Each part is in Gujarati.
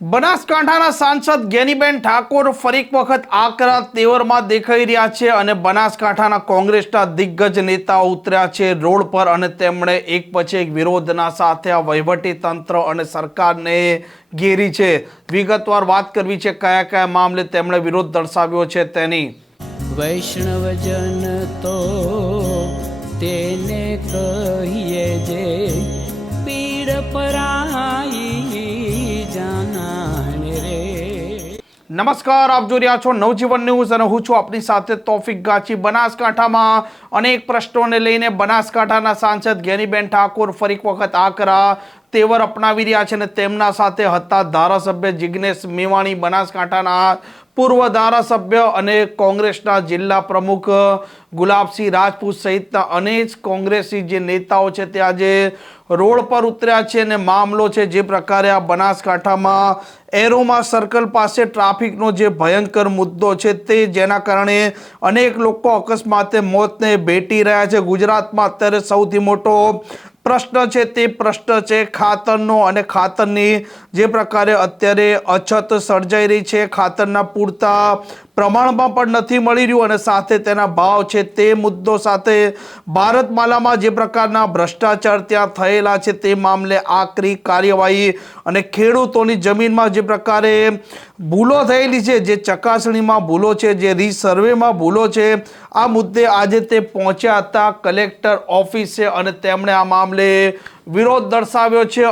બનાસકાંઠાના સાંસદ ગેનીબેન ઠાકોર ફરી એક વખત આકરા તેવરમાં દેખાઈ રહ્યા છે અને બનાસકાંઠાના કોંગ્રેસના દિગ્ગજ નેતાઓ ઉતર્યા છે રોડ પર અને તેમણે એક પછી એક વિરોધના સાથે આ વહીવટી તંત્ર અને સરકારને ઘેરી છે. વિગતવાર વાત કરવી છે કયા કયા મામલે તેમણે વિરોધ દર્શાવ્યો છે તેની. વૈષ્ણવજન તો તેને કહીએ જે પીડ પરાઈ નમસ્કાર, આપ જોઈ રહ્યા છો નવજીવન ન્યૂઝ અને હું છું આપની સાથે તોફિક ગાચી. બનાસકાંઠામાં અનેક પ્રશ્નોને લઈને બનાસકાંઠાના સાંસદ જ્ઞાનીબેન ઠાકોર ફરી વખત આકરા તેવર અપનાવી રહ્યા છે અને તેમના સાથે હતા ધારાસભ્ય જિગ્નેશ મેવાણી. બનાસકાંઠાના પૂર્વ ધારાસભ્ય અને કોંગ્રેસના જિલ્લા પ્રમુખ ગુલાબસિંહ રાજપૂત સહિતના અનેક કોંગ્રેસી જે નેતાઓ છે તે આજે રોડ પર ઉતર્યા છે અને મામલો છે જે પ્રકારે આ બનાસકાંઠામાં એરોમા સર્કલ પાસે ટ્રાફિકનો જે ભયંકર મુદ્દો છે તે જેના કારણે અનેક લોકો અકસ્માતે મોતને ભેટી રહ્યા છે. ગુજરાતમાં અત્યારે સૌથી મોટો પ્રશ્ન છે તે પ્રશ્ન છે. ખાતરનો અને ખાતરની જે પ્રકારે અત્યારે અછત સર્જાઈ રહી છે, ખાતરના પૂરતા પ્રમાણમાં પણ નથી મળી રહ્યું અને સાથે તેના ભાવ છે તે મુદ્દો સાથે ભારતમાલામાં જે પ્રકારના ભ્રષ્ટાચાર ત્યાં થયેલા છે તે મામલે આકરી કાર્યવાહી અને ખેડૂતોની જમીનમાં જે પ્રકારે ભૂલો થયેલી છે, જે ચકાસણીમાં ભૂલો છે, જે રીસર્વેમાં ભૂલો છે, આ મુદ્દે આજે તે પહોંચ્યા હતા કલેક્ટર ઓફિસે અને તેમણે આ મામલે વિરોધ દર્શાવ્યો છે.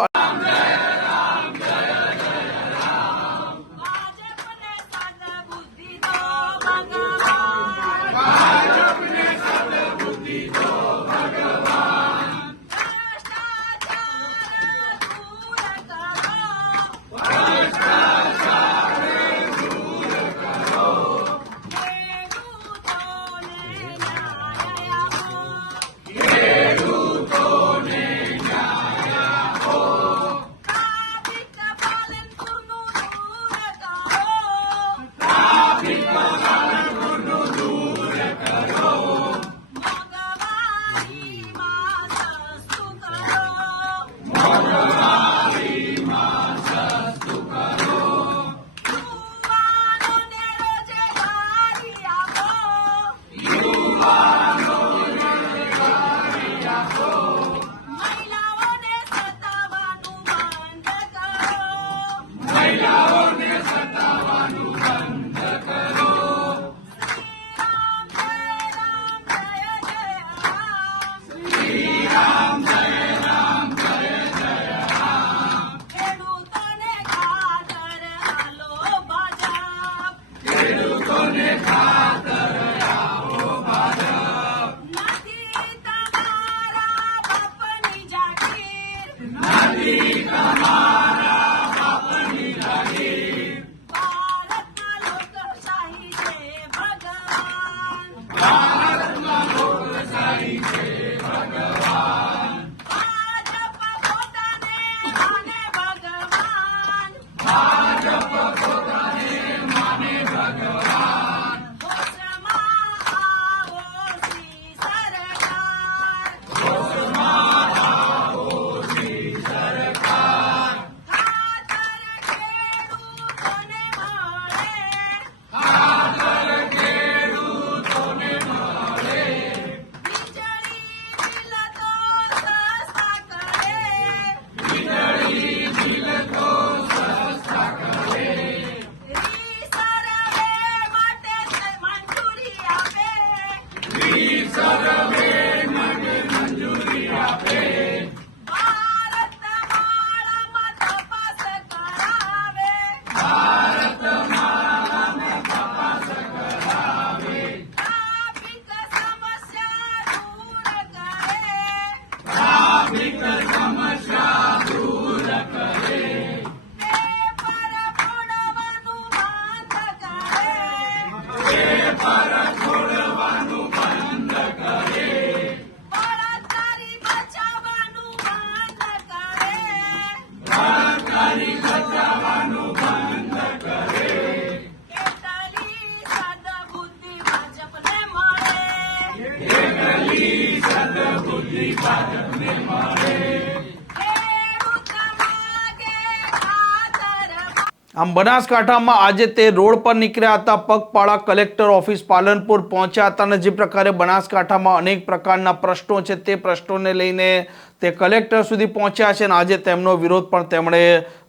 Please, I don't need my આમ બનાસકાંઠામાં આજે તે રોડ પર નીકળ્યા હતા. પગપાળા કલેક્ટર ઓફિસ પાલનપુર પહોંચ્યા હતા અને જે પ્રકારે બનાસકાંઠામાં અનેક પ્રકારના પ્રશ્નો છે તે પ્રશ્નોને લઈને તે કલેક્ટર સુધી પહોંચ્યા છે અને આજે તેમનો વિરોધ પણ તેમણે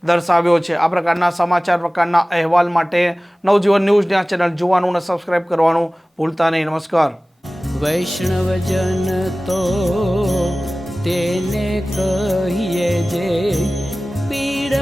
દર્શાવ્યો છે. આ પ્રકારના સમાચાર, પ્રકારના અહેવાલ માટે નવજીવન ન્યૂઝની આ ચેનલ જોવાનું અને સબસ્ક્રાઇબ કરવાનું ભૂલતા નહીં. નમસ્કાર. વૈષ્ણવજન તો તેને કહીએ જે પીડ